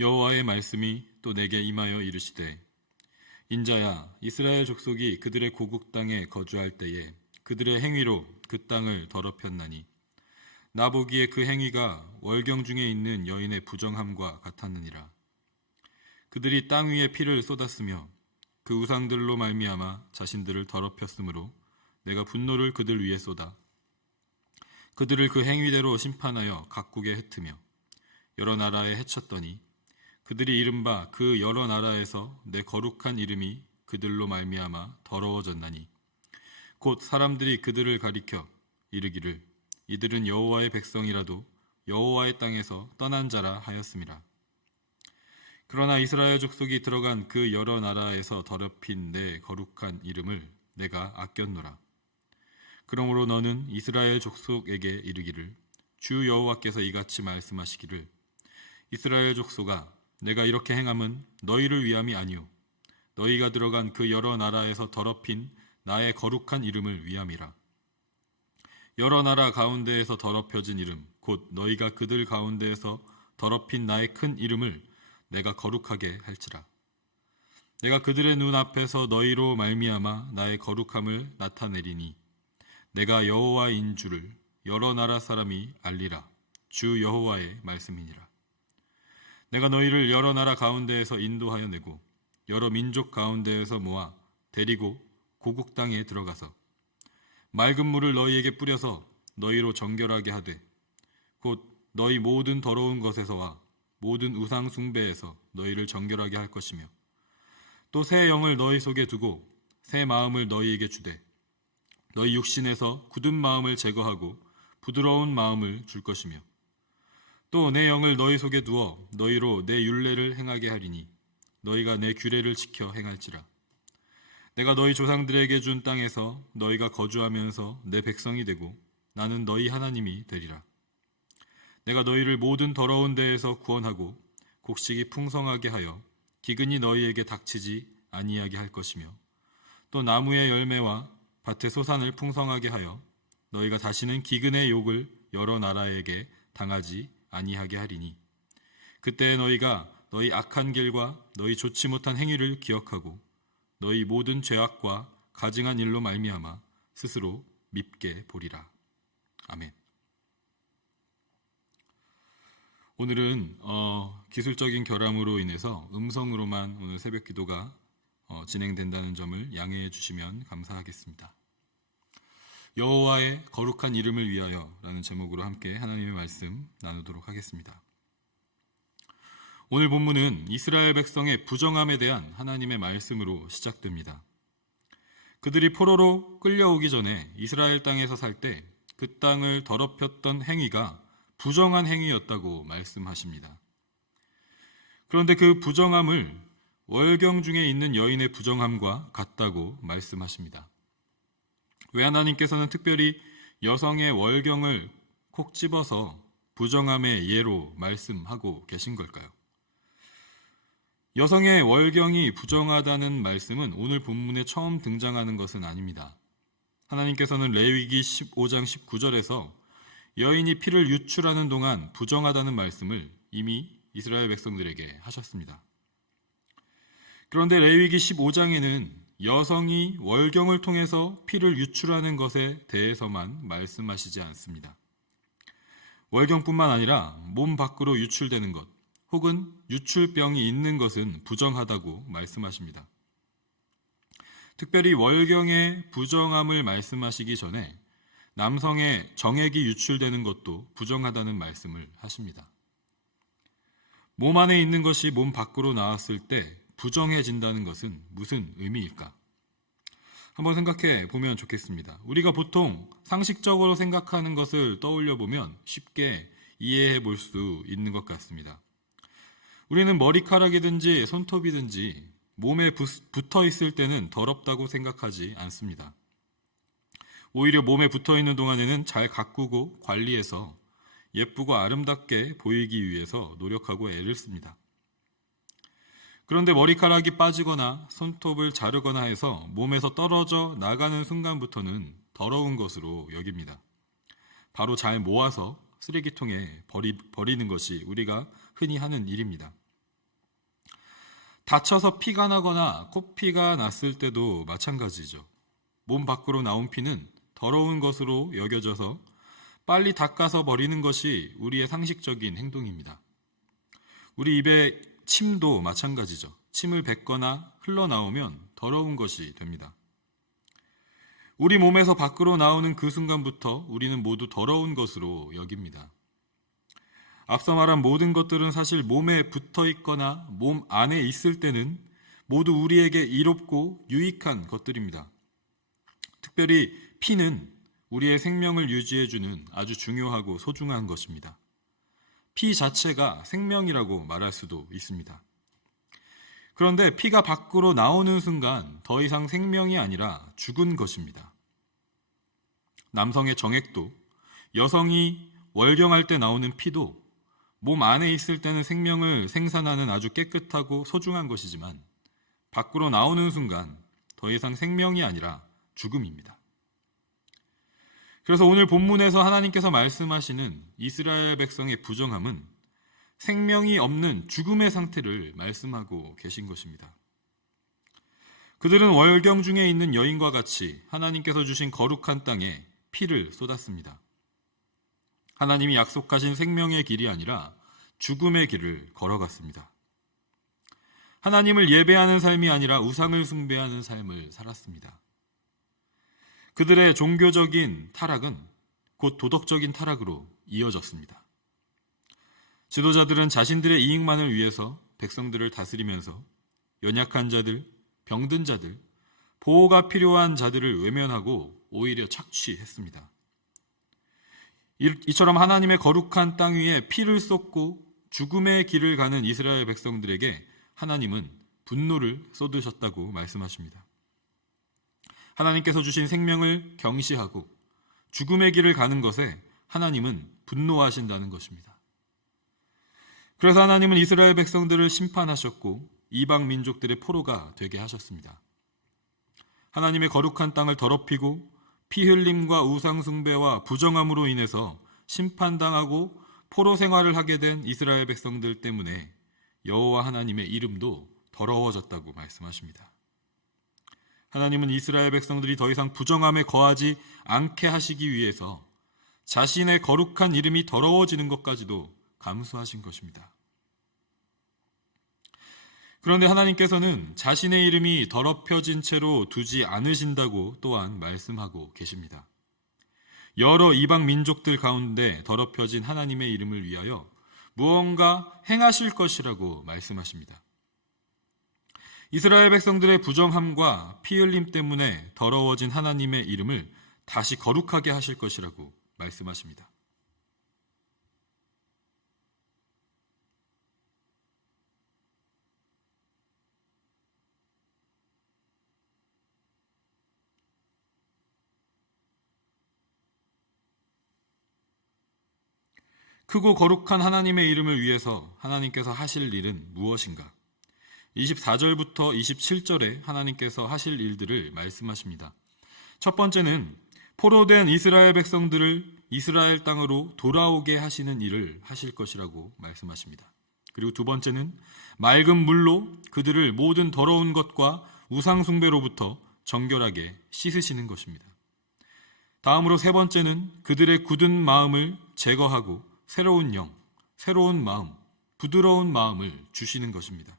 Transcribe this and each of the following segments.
여호와의 말씀이 또 내게 임하여 이르시되, 인자야, 이스라엘 족속이 그들의 고국 땅에 거주할 때에 그들의 행위로 그 땅을 더럽혔나니 나 보기에 그 행위가 월경 중에 있는 여인의 부정함과 같았느니라. 그들이 땅 위에 피를 쏟았으며 그 우상들로 말미암아 자신들을 더럽혔으므로 내가 분노를 그들 위에 쏟아 그들을 그 행위대로 심판하여 각국에 흩으며 여러 나라에 해쳤더니 그들이 이른바 그 여러 나라에서 내 거룩한 이름이 그들로 말미암아 더러워졌나니 곧 사람들이 그들을 가리켜 이르기를 이들은 여호와의 백성이라도 여호와의 땅에서 떠난 자라 하였음이라. 그러나 이스라엘 족속이 들어간 그 여러 나라에서 더럽힌 내 거룩한 이름을 내가 아꼈노라. 그러므로 너는 이스라엘 족속에게 이르기를 주 여호와께서 이같이 말씀하시기를 이스라엘 족속아, 내가 이렇게 행함은 너희를 위함이 아니오 너희가 들어간 그 여러 나라에서 더럽힌 나의 거룩한 이름을 위함이라. 여러 나라 가운데에서 더럽혀진 이름 곧 너희가 그들 가운데에서 더럽힌 나의 큰 이름을 내가 거룩하게 할지라. 내가 그들의 눈 앞에서 너희로 말미암아 나의 거룩함을 나타내리니 내가 여호와인 줄을 여러 나라 사람이 알리라. 주 여호와의 말씀이니라. 내가 너희를 여러 나라 가운데에서 인도하여 내고 여러 민족 가운데에서 모아 데리고 고국 땅에 들어가서 맑은 물을 너희에게 뿌려서 너희로 정결하게 하되 곧 너희 모든 더러운 것에서와 모든 우상 숭배에서 너희를 정결하게 할 것이며 또 새 영을 너희 속에 두고 새 마음을 너희에게 주되 너희 육신에서 굳은 마음을 제거하고 부드러운 마음을 줄 것이며 또 내 영을 너희 속에 두어 너희로 내 율례를 행하게 하리니 너희가 내 규례를 지켜 행할지라. 내가 너희 조상들에게 준 땅에서 너희가 거주하면서 내 백성이 되고 나는 너희 하나님이 되리라. 내가 너희를 모든 더러운 데에서 구원하고 곡식이 풍성하게 하여 기근이 너희에게 닥치지 아니하게 할 것이며 또 나무의 열매와 밭의 소산을 풍성하게 하여 너희가 다시는 기근의 욕을 여러 나라에게 당하지 아니하게 하리니 그때 너희가 너희 악한 길과 너희 좋지 못한 행위를 기억하고 너희 모든 죄악과 가증한 일로 말미암아 스스로 밉게 보리라. 아멘. 오늘은 기술적인 결함으로 인해서 음성으로만 오늘 새벽 기도가 진행된다는 점을 양해해 주시면 감사하겠습니다. 여호와의 거룩한 이름을 위하여 라는 제목으로 함께 하나님의 말씀 나누도록 하겠습니다. 오늘 본문은 이스라엘 백성의 부정함에 대한 하나님의 말씀으로 시작됩니다. 그들이 포로로 끌려오기 전에 이스라엘 땅에서 살 때 그 땅을 더럽혔던 행위가 부정한 행위였다고 말씀하십니다. 그런데 그 부정함을 월경 중에 있는 여인의 부정함과 같다고 말씀하십니다. 왜 하나님께서는 특별히 여성의 월경을 콕 집어서 부정함의 예로 말씀하고 계신 걸까요? 여성의 월경이 부정하다는 말씀은 오늘 본문에 처음 등장하는 것은 아닙니다. 하나님께서는 레위기 15장 19절에서 여인이 피를 유출하는 동안 부정하다는 말씀을 이미 이스라엘 백성들에게 하셨습니다. 그런데 레위기 15장에는 여성이 월경을 통해서 피를 유출하는 것에 대해서만 말씀하시지 않습니다. 월경뿐만 아니라 몸 밖으로 유출되는 것 혹은 유출병이 있는 것은 부정하다고 말씀하십니다. 특별히 월경의 부정함을 말씀하시기 전에 남성의 정액이 유출되는 것도 부정하다는 말씀을 하십니다. 몸 안에 있는 것이 몸 밖으로 나왔을 때 부정해진다는 것은 무슨 의미일까? 한번 생각해 보면 좋겠습니다. 우리가 보통 상식적으로 생각하는 것을 떠올려 보면 쉽게 이해해 볼 수 있는 것 같습니다. 우리는 머리카락이든지 손톱이든지 몸에 붙어 있을 때는 더럽다고 생각하지 않습니다. 오히려 몸에 붙어 있는 동안에는 잘 가꾸고 관리해서 예쁘고 아름답게 보이기 위해서 노력하고 애를 씁니다. 그런데 머리카락이 빠지거나 손톱을 자르거나 해서 몸에서 떨어져 나가는 순간부터는 더러운 것으로 여깁니다. 바로 잘 모아서 쓰레기통에 버리는 것이 우리가 흔히 하는 일입니다. 다쳐서 피가 나거나 코피가 났을 때도 마찬가지죠. 몸 밖으로 나온 피는 더러운 것으로 여겨져서 빨리 닦아서 버리는 것이 우리의 상식적인 행동입니다. 우리 입에 침도 마찬가지죠. 침을 뱉거나 흘러나오면 더러운 것이 됩니다. 우리 몸에서 밖으로 나오는 그 순간부터 우리는 모두 더러운 것으로 여깁니다. 앞서 말한 모든 것들은 사실 몸에 붙어 있거나 몸 안에 있을 때는 모두 우리에게 이롭고 유익한 것들입니다. 특별히 피는 우리의 생명을 유지해주는 아주 중요하고 소중한 것입니다. 피 자체가 생명이라고 말할 수도 있습니다. 그런데 피가 밖으로 나오는 순간 더 이상 생명이 아니라 죽은 것입니다. 남성의 정액도, 여성이 월경할 때 나오는 피도 몸 안에 있을 때는 생명을 생산하는 아주 깨끗하고 소중한 것이지만 밖으로 나오는 순간 더 이상 생명이 아니라 죽음입니다. 그래서 오늘 본문에서 하나님께서 말씀하시는 이스라엘 백성의 부정함은 생명이 없는 죽음의 상태를 말씀하고 계신 것입니다. 그들은 월경 중에 있는 여인과 같이 하나님께서 주신 거룩한 땅에 피를 쏟았습니다. 하나님이 약속하신 생명의 길이 아니라 죽음의 길을 걸어갔습니다. 하나님을 예배하는 삶이 아니라 우상을 숭배하는 삶을 살았습니다. 그들의 종교적인 타락은 곧 도덕적인 타락으로 이어졌습니다. 지도자들은 자신들의 이익만을 위해서 백성들을 다스리면서 연약한 자들, 병든 자들, 보호가 필요한 자들을 외면하고 오히려 착취했습니다. 이처럼 하나님의 거룩한 땅 위에 피를 쏟고 죽음의 길을 가는 이스라엘 백성들에게 하나님은 분노를 쏟으셨다고 말씀하십니다. 하나님께서 주신 생명을 경시하고 죽음의 길을 가는 것에 하나님은 분노하신다는 것입니다. 그래서 하나님은 이스라엘 백성들을 심판하셨고 이방 민족들의 포로가 되게 하셨습니다. 하나님의 거룩한 땅을 더럽히고 피 흘림과 우상 숭배와 부정함으로 인해서 심판당하고 포로 생활을 하게 된 이스라엘 백성들 때문에 여호와 하나님의 이름도 더러워졌다고 말씀하십니다. 하나님은 이스라엘 백성들이 더 이상 부정함에 거하지 않게 하시기 위해서 자신의 거룩한 이름이 더러워지는 것까지도 감수하신 것입니다. 그런데 하나님께서는 자신의 이름이 더럽혀진 채로 두지 않으신다고 또한 말씀하고 계십니다. 여러 이방 민족들 가운데 더럽혀진 하나님의 이름을 위하여 무언가 행하실 것이라고 말씀하십니다. 이스라엘 백성들의 부정함과 피 흘림 때문에 더러워진 하나님의 이름을 다시 거룩하게 하실 것이라고 말씀하십니다. 크고 거룩한 하나님의 이름을 위해서 하나님께서 하실 일은 무엇인가? 24절부터 27절에 하나님께서 하실 일들을 말씀하십니다. 첫 번째는 포로된 이스라엘 백성들을 이스라엘 땅으로 돌아오게 하시는 일을 하실 것이라고 말씀하십니다. 그리고 두 번째는 맑은 물로 그들을 모든 더러운 것과 우상 숭배로부터 정결하게 씻으시는 것입니다. 다음으로 세 번째는 그들의 굳은 마음을 제거하고 새로운 영, 새로운 마음, 부드러운 마음을 주시는 것입니다.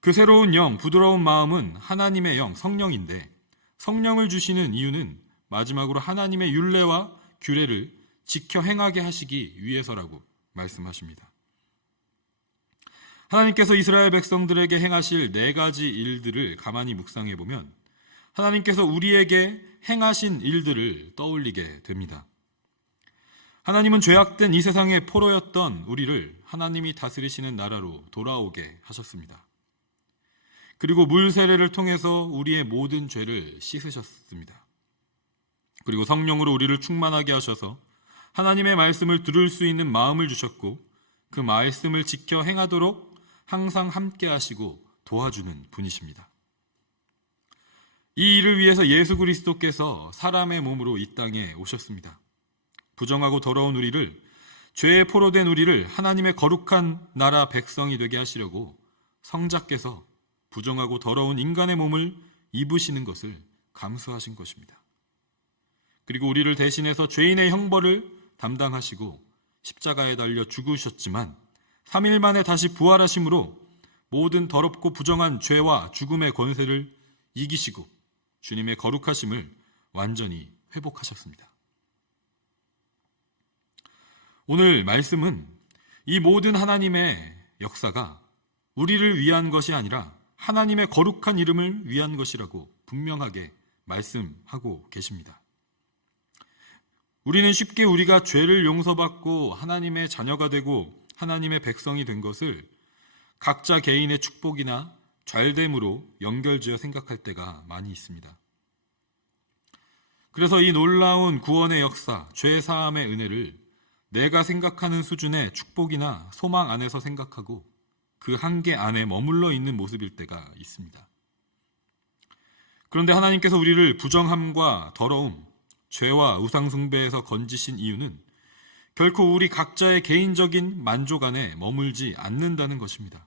그 새로운 영, 부드러운 마음은 하나님의 영, 성령인데 성령을 주시는 이유는 마지막으로 하나님의 율례와 규례를 지켜 행하게 하시기 위해서라고 말씀하십니다. 하나님께서 이스라엘 백성들에게 행하실 네 가지 일들을 가만히 묵상해 보면 하나님께서 우리에게 행하신 일들을 떠올리게 됩니다. 하나님은 죄악된 이 세상의 포로였던 우리를 하나님이 다스리시는 나라로 돌아오게 하셨습니다. 그리고 물 세례를 통해서 우리의 모든 죄를 씻으셨습니다. 그리고 성령으로 우리를 충만하게 하셔서 하나님의 말씀을 들을 수 있는 마음을 주셨고 그 말씀을 지켜 행하도록 항상 함께 하시고 도와주는 분이십니다. 이 일을 위해서 예수 그리스도께서 사람의 몸으로 이 땅에 오셨습니다. 부정하고 더러운 우리를, 죄에 포로된 우리를 하나님의 거룩한 나라 백성이 되게 하시려고 성자께서 부정하고 더러운 인간의 몸을 입으시는 것을 감수하신 것입니다. 그리고 우리를 대신해서 죄인의 형벌을 담당하시고 십자가에 달려 죽으셨지만 3일 만에 다시 부활하심으로 모든 더럽고 부정한 죄와 죽음의 권세를 이기시고 주님의 거룩하심을 완전히 회복하셨습니다. 오늘 말씀은 이 모든 하나님의 역사가 우리를 위한 것이 아니라 하나님의 거룩한 이름을 위한 것이라고 분명하게 말씀하고 계십니다. 우리는 쉽게 우리가 죄를 용서받고 하나님의 자녀가 되고 하나님의 백성이 된 것을 각자 개인의 축복이나 잘됨으로 연결지어 생각할 때가 많이 있습니다. 그래서 이 놀라운 구원의 역사, 죄 사함의 은혜를 내가 생각하는 수준의 축복이나 소망 안에서 생각하고 그 한계 안에 머물러 있는 모습일 때가 있습니다. 그런데 하나님께서 우리를 부정함과 더러움, 죄와 우상숭배에서 건지신 이유는 결코 우리 각자의 개인적인 만족 안에 머물지 않는다는 것입니다.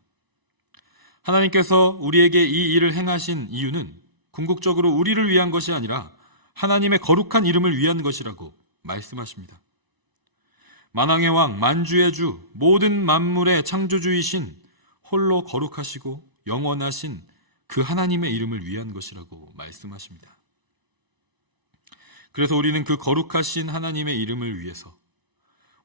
하나님께서 우리에게 이 일을 행하신 이유는 궁극적으로 우리를 위한 것이 아니라 하나님의 거룩한 이름을 위한 것이라고 말씀하십니다. 만왕의 왕, 만주의 주, 모든 만물의 창조주이신 홀로 거룩하시고 영원하신 그 하나님의 이름을 위한 것이라고 말씀하십니다. 그래서 우리는 그 거룩하신 하나님의 이름을 위해서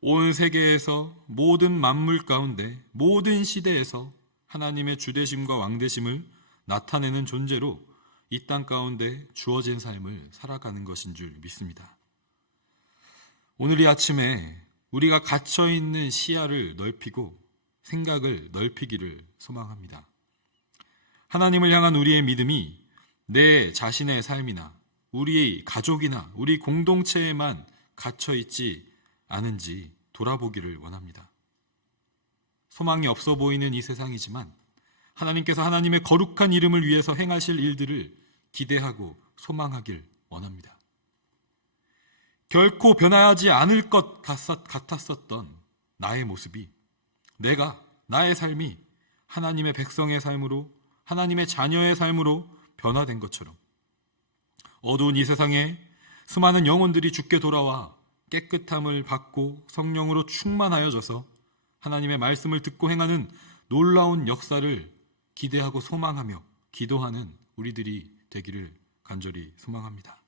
온 세계에서 모든 만물 가운데 모든 시대에서 하나님의 주되심과 왕되심을 나타내는 존재로 이 땅 가운데 주어진 삶을 살아가는 것인 줄 믿습니다. 오늘 이 아침에 우리가 갇혀있는 시야를 넓히고 생각을 넓히기를 소망합니다. 하나님을 향한 우리의 믿음이 내 자신의 삶이나 우리 가족이나 우리 공동체에만 갇혀있지 않은지 돌아보기를 원합니다. 소망이 없어 보이는 이 세상이지만 하나님께서 하나님의 거룩한 이름을 위해서 행하실 일들을 기대하고 소망하길 원합니다. 결코 변하지 않을 것 같았었던 나의 모습이 나의 삶이 하나님의 백성의 삶으로 하나님의 자녀의 삶으로 변화된 것처럼 어두운 이 세상에 수많은 영혼들이 주께 돌아와 깨끗함을 받고 성령으로 충만하여져서 하나님의 말씀을 듣고 행하는 놀라운 역사를 기대하고 소망하며 기도하는 우리들이 되기를 간절히 소망합니다.